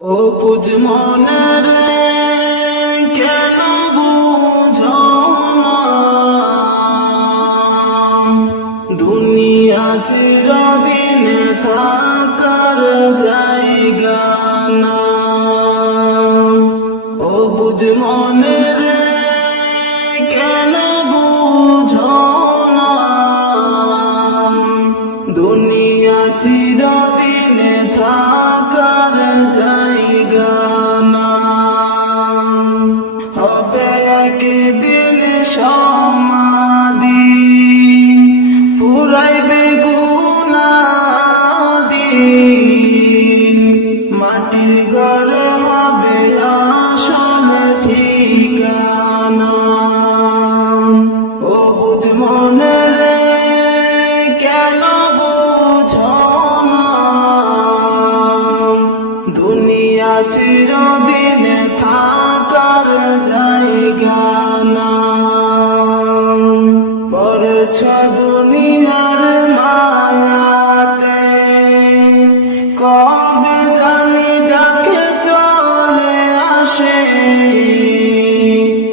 ও পুজ মনের কেন বুঝো না, দুনিয়া চিরদিনে থাকার জায়গা না। ও পুজ মনের কেন বুঝো না, দুনিয়া চিরদিনে থাকার জায়গা না। হবে একদিন সমাধি, ফুরাইবে গুনাদি, মাটির ঘরে হবে আসল ঠিকানা। ও বুঝ মনের কেন বুঝো না, দুনিয়া চিরদিনে থাকার জায়গা না। পড়েছ দুনিয়ার মায়াতে, কবে জানি ডাকে চলে আসে।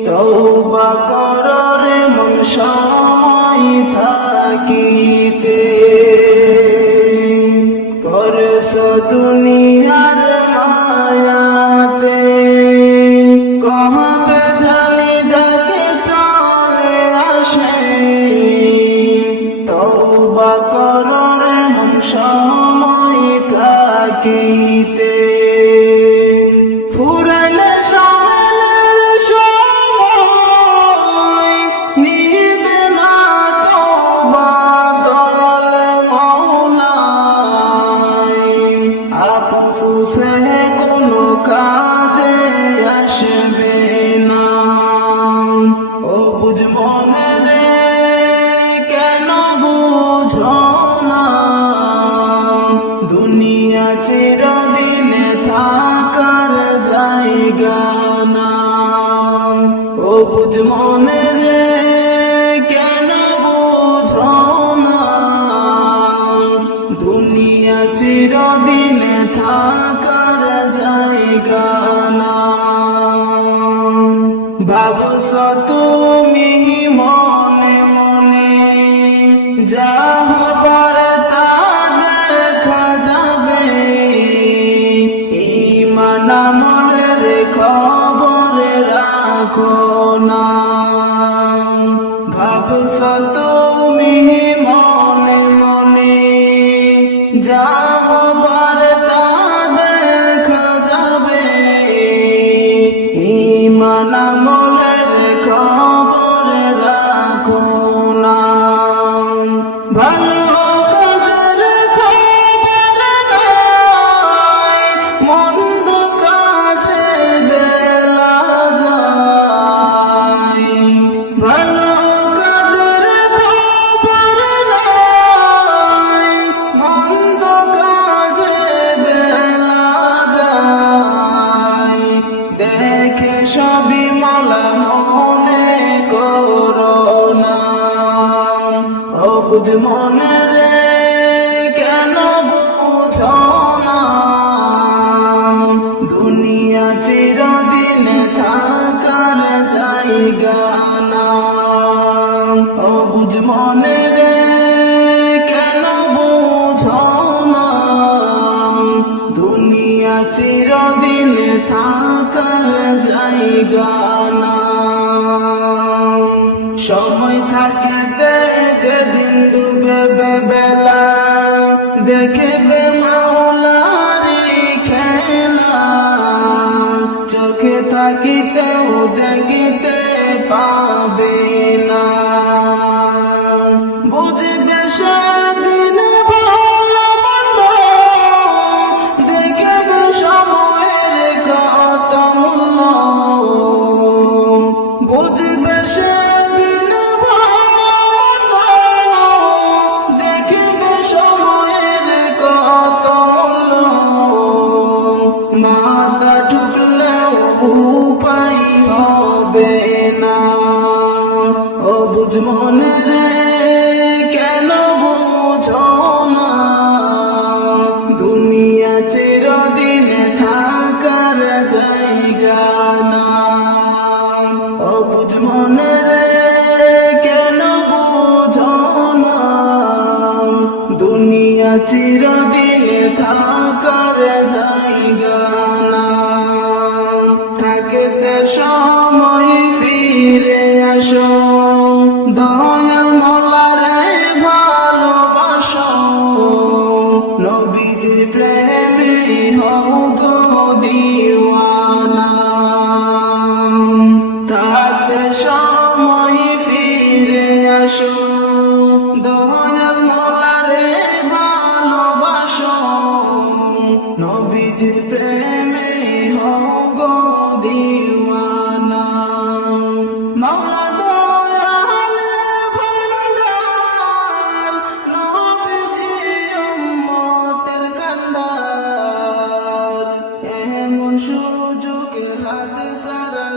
তওবা করো রে মন সময় থাকিতে, পড়েছ দুনিয়ার মায়াতে, কবে জানি ডাকে চলে আসে। তওবা করো রে মন সময় থাকিতে, ফুরাইলে সময় নিবে না তওবা দয়াল মওলাই। আফসোসে কোনো কাজে আসবে না। ও বুঝ মনের কেন বুঝো না, দুনিয়া চিরদিনে থাকার জায়গা না। ও বুঝ মনের কেন বুঝো না, দুনিয়া চিরদিনে থাকার জায়গা না। ভাবছ তুমি মনে মনে, যা হবার তা দেখা যাবে। ঈমান আমলের খবর রাখো না। ভাবছ তুমি মনে মনে, যা হবার তা দেখা যাবে। ঈমান আমলের খবর রাখো না। ভালো কাজের খবর নাই, মন্দ কাজে বেলা যায়। ভালো কাজের খবর নাই, মন্দ কাজে বেলা যায়। দেখে সবই মালা মনে করো না। ও বুঝ মনের কেন বুঝো না, দুনিয়া চিরদিনে থাকার জায়গা না। ও বুঝ মনের কেন বুঝো না, দুনিয়া চিরদিনে থাকার জায়গা না। সময় থাকিতে যেদিন ডুবে বেলা, দেখবে মাওলারি খেলা। চোখে থাকিতেও দেখিতে পাবে না, বুঝবে সেদিন ভালো মন্দ। দেখবে সময়ের কত মূল্য, বুঝবে সেদিন ভালো মন্দ। দেখবে সময়ের কত মূল্য, মাথা ঠুকলেও উপায় হবে না। ও বুঝ মনের কেন বুঝো না, দুনিয়া চিরদিনে থাকা চিরদিন থাকার জায়গা না, থাকতে সময় ফিরে আসো, দয়াল মোলারে ভালোবাসো, নবীজির প্রেমে হও গো দিওয়ানা, থাকতে সময় ফিরে আসো, দয়াল মোলারে ভালোবাসো, নবীজির প্রেমে হও গো দিওয়ানা। মাওলা দয়াল ভান্ডার, নবীজি উম্মতের কান্ডার, এমন সুযোগ হাত ছাড়া